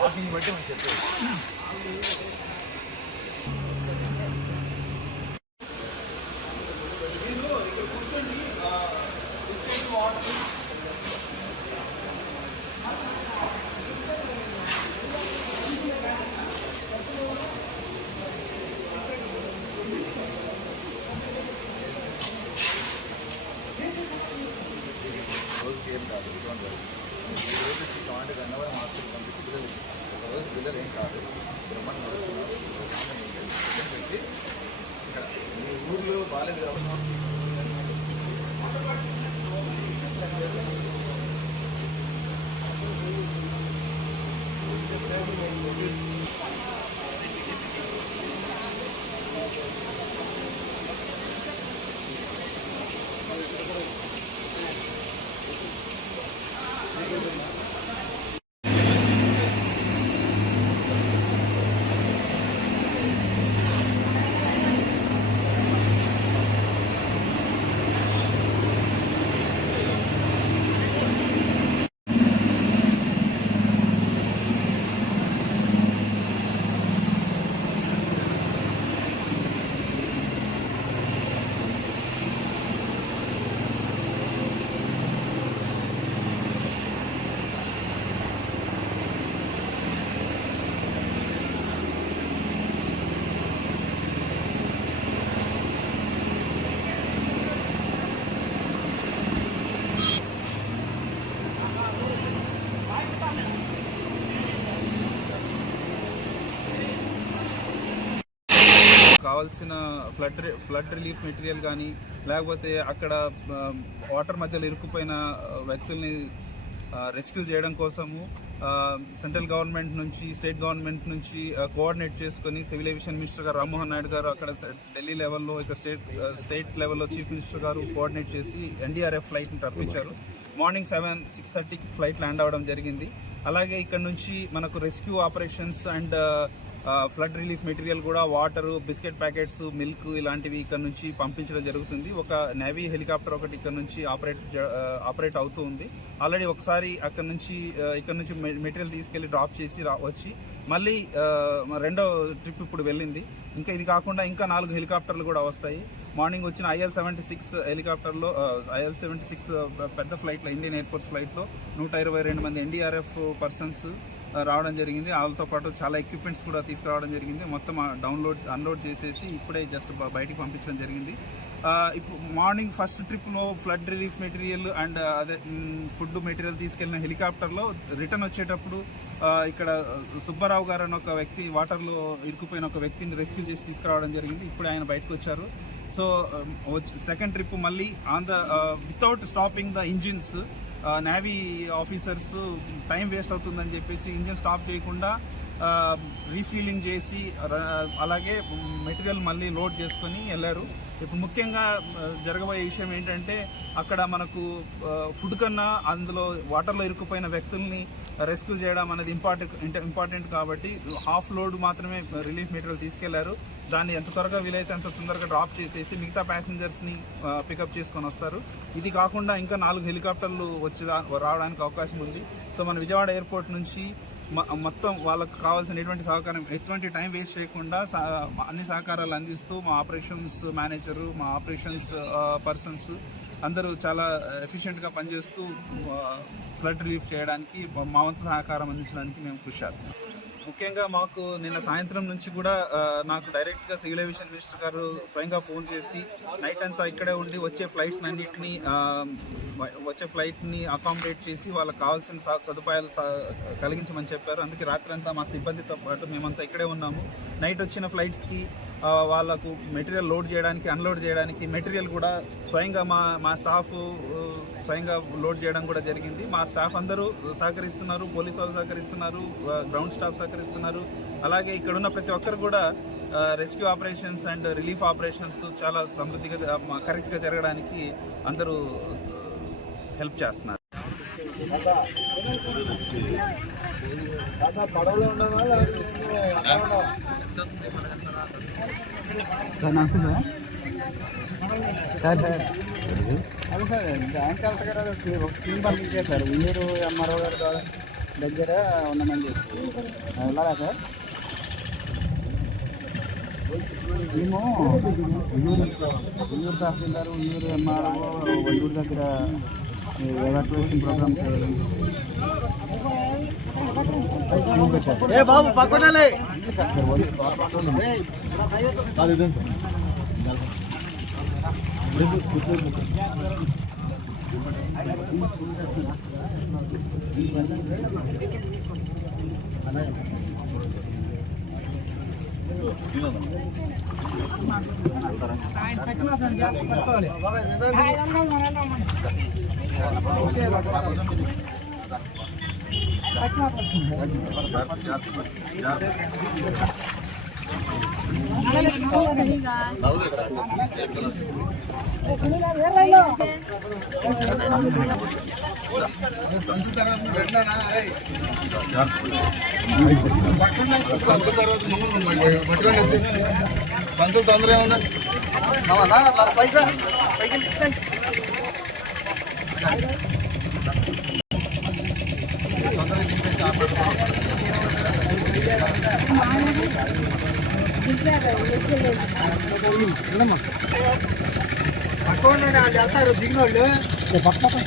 Walking బట్టి మనం చెప్పేది. రోజుకి ఏం కాదు, ఇటువంటి ఈ రోజు కావాలంటే గన్నవరం హాస్పిటల్ పంపించి పిల్లలు ఒక రోజు పిల్లలు ఏం కాదు బ్రహ్మాండ పెట్టి ఇక్కడ మీ ఊర్లో బాగాలేదు కాబట్టి కావాల్సిన ఫ్లడ్ రిలీఫ్ మెటీరియల్ కానీ లేకపోతే అక్కడ వాటర్ మధ్యలో ఇరుక్కుపోయిన వ్యక్తుల్ని రెస్క్యూ చేయడం కోసము సెంట్రల్ గవర్నమెంట్ నుంచి స్టేట్ గవర్నమెంట్ నుంచి కోఆర్డినేట్ చేసుకొని సివిల్ ఏవియేషన్ మినిస్టర్ గారు రామ్మోహన్ నాయుడు గారు అక్కడ ఢిల్లీ లెవెల్లో ఇక స్టేట్ లెవెల్లో చీఫ్ మినిస్టర్ గారు కోఆర్డినేట్ చేసి ఎన్డీఆర్ఎఫ్ ఫ్లైట్ని రప్పించారు. మార్నింగ్ 6:30కి ఫ్లైట్ ల్యాండ్ అవ్వడం జరిగింది. అలాగే ఇక్కడ నుంచి మనకు rescue operations and flood relief material కూడా వాటర్, బిస్కెట్ ప్యాకెట్స్, మిల్క్ ఇలాంటివి ఇక్కడ నుంచి పంపించడం జరుగుతుంది. ఒక నేవీ హెలికాప్టర్ ఒకటి ఇక్కడ నుంచి ఆపరేట్ అవుతూ ఉంది. ఆల్రెడీ ఒకసారి ఇక్కడ నుంచి మెటీరియల్ తీసుకెళ్లి డ్రాప్ చేసి వచ్చి మళ్ళీ రెండో ట్రిప్ ఇప్పుడు వెళ్ళింది. ఇంకా ఇది కాకుండా ఇంకా 4 హెలికాప్టర్లు కూడా వస్తాయి. మార్నింగ్ వచ్చిన IL-76 హెలికాప్టర్లో IL-76 పెద్ద ఫ్లైట్లో, ఇండియన్ ఎయిర్ ఫోర్స్ ఫ్లైట్లో 122 మంది ఎన్డీఆర్ఎఫ్ పర్సన్స్ రావడం జరిగింది. వాళ్ళతో పాటు చాలా ఎక్విప్మెంట్స్ కూడా తీసుకురావడం జరిగింది. మొత్తం అన్లోడ్ చేసేసి ఇప్పుడే జస్ట్ బయటికి పంపించడం జరిగింది. ఇప్పుడు మార్నింగ్ ఫస్ట్ ట్రిప్లో ఫ్లడ్ రిలీఫ్ మెటీరియల్ అండ్ అదే ఫుడ్ మెటీరియల్ తీసుకెళ్లిన హెలికాప్టర్లో రిటర్న్ వచ్చేటప్పుడు ఇక్కడ సుబ్బారావు గారు అని ఒక వ్యక్తి, వాటర్లో ఇరుక్కుపోయిన ఒక వ్యక్తిని రెస్క్యూ చేసి తీసుకురావడం జరిగింది. ఇప్పుడు ఆయన బయటకు వచ్చారు. సో సెకండ్ ట్రిప్ మళ్ళీ without stopping the engines, navy officers time waste అవుతుందని చెప్పేసి ఇంజిన్ స్టాప్ చేయకుండా రీఫీలింగ్ చేసి అలాగే మెటీరియల్ మళ్ళీ లోడ్ చేసుకొని వెళ్ళారు. ఇప్పుడు ముఖ్యంగా జరగబోయే విషయం ఏంటంటే అక్కడ మనకు ఫుడ్ కన్నా అందులో వాటర్లో ఇరుక్కుపోయిన వ్యక్తుల్ని రెస్క్యూ చేయడం అనేది ఇంపార్టెంట్ కాబట్టి హాఫ్ లోడ్ మాత్రమే రిలీఫ్ మెటీరియల్ తీసుకెళ్లారు. దాన్ని ఎంత త్వరగా వీలైతే అంత తొందరగా డ్రాప్ చేసేసి మిగతా ప్యాసింజర్స్ని పికప్ చేసుకొని వస్తారు. ఇది కాకుండా ఇంకా 4 హెలికాప్టర్లు రావడానికి అవకాశం ఉంది. సో మన విజయవాడ ఎయిర్పోర్ట్ నుంచి మొత్తం వాళ్ళకు కావాల్సిన ఎటువంటి టైం వేస్ట్ చేయకుండా అన్ని సహకారాలు అందిస్తూ మా ఆపరేషన్స్ మేనేజరు, మా ఆపరేషన్స్ పర్సన్స్ అందరూ చాలా ఎఫిషియెంట్గా పనిచేస్తూ ఫ్లడ్ రిలీఫ్ చేయడానికి మా వంతు సహకారం అందించడానికి మేము కృషి చేస్తున్నాం. ముఖ్యంగా మాకు నిన్న సాయంత్రం నుంచి కూడా నాకు డైరెక్ట్గా సివిల్ ఏవియేషన్ మినిస్టర్ గారు స్వయంగా ఫోన్ చేసి నైట్ అంతా ఇక్కడే ఉండి వచ్చే ఫ్లైట్ని అకామిడేట్ చేసి వాళ్ళకి కావాల్సిన సదుపాయాలు కలిగించమని చెప్పారు. అందుకే రాత్రంతా మా సిబ్బందితో పాటు మేమంతా ఇక్కడే ఉన్నాము. నైట్ వచ్చిన ఫ్లైట్స్కి వాళ్ళకు మెటీరియల్ లోడ్ చేయడానికి, అన్లోడ్ చేయడానికి మెటీరియల్ కూడా స్వయంగా మా స్టాఫ్ స్వయంగా లోడ్ చేయడం కూడా జరిగింది. మా స్టాఫ్ అందరూ సహకరిస్తున్నారు, పోలీసు వాళ్ళు సహకరిస్తున్నారు, గ్రౌండ్ స్టాఫ్ సహకరిస్తున్నారు. అలాగే ఇక్కడున్న ప్రతి ఒక్కరు కూడా rescue operations and relief operations చాలా సమృద్ధిగా కరెక్ట్గా జరగడానికి అందరూ హెల్ప్ చేస్తున్నారు. సార్ నమస్తే సార్. అదే సార్ బ్యాంక్ కలెక్టర్ గారు ఒక స్కీమ్ పంపించారు సార్ ఉయ్యూరు ఎంఆర్ఓ గారి దగ్గర ఉన్నామని చెప్పి వెళ్ళాలా సార్ మేము ఉయ్యూరు తహసీల్దార్ ఉయ్యూరు ఎంఆర్ఓ ఉయ్యూరు దగ్గర ఎవాక్యుయేషన్ ప్రోగ్రామ్ చేయాలి బాబు పక్కనే పంతులు తొందర ఏముందా పైసా పక్క చేస్తారు దిగినోళ్ళు పక్కన